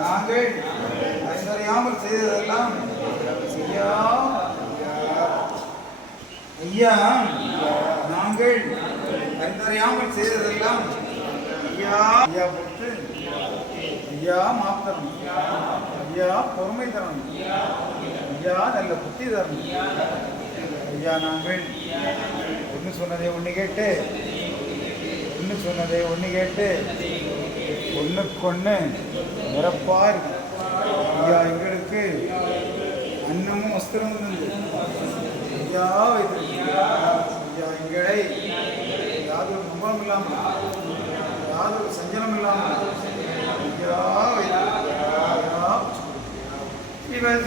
நாங்கள் அறிந்தறியாமல் செய்ததெல்லாம் ஐயா. ஐயா நாங்கள் அறிந்தறியாமல் செய்ததெல்லாம் ஐயா. ஐயா பொறுத்து ஐயா மாத்தரம் ஐயா பொறுமை தரம் ஐயா நல்ல புத்தி தரம். ஐயா நாங்கள் ஒன்று சொன்னதை ஒன்று கேட்டு ஒன்று சொன்னதை ஒன்று கேட்டு ஒன்றுக்கொன்று நிரப்பார் ஐயா எங்களுக்கு அன்னமும் வஸ்திரமும் தந்து ஐயா ஐயா எங்களை யாதொரு நம்பரம் இல்லாமல் யாதொரு சஞ்சலம் இல்லாமல் ஐயா ஐயா இவர்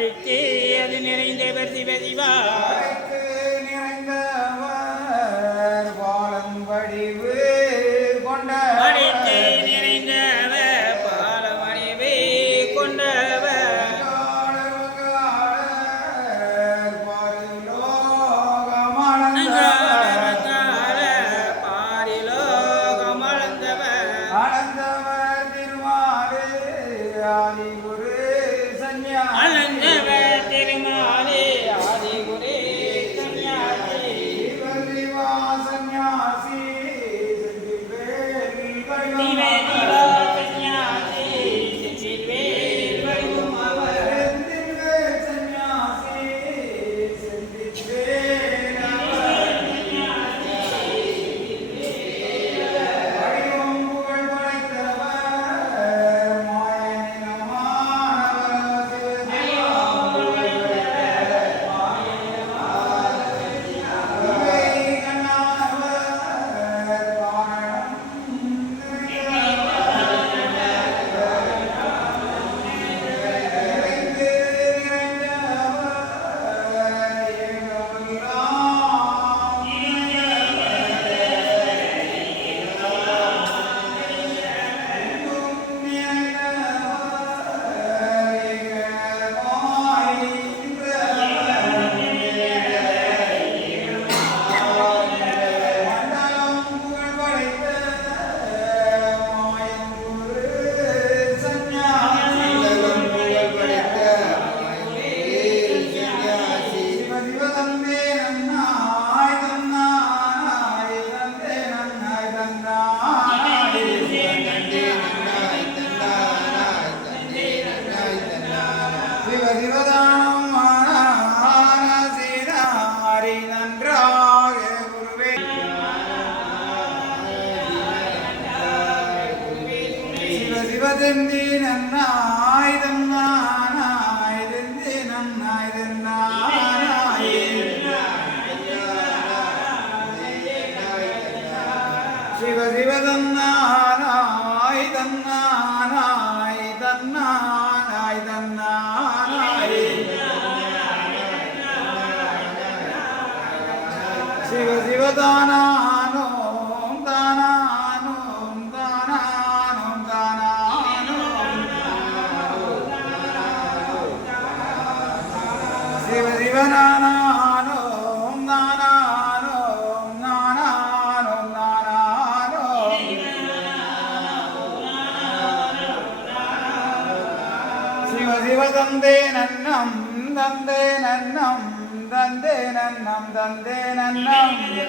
வாழ்த்தே அது நிறைந்தவர் சிவசிவா. திந்தி நன்னாய் தன்னானாய் திந்தி நன்னாய் தன்னானாய் சிவ சிவ தன்னானாய் தன்னானாய் தன்னானாய் தன்னானாய் சிவ சிவ சிவ சிவ தந்தே நன்னம் தந்தே நன்னம் தந்தே நன்னம் தந்தே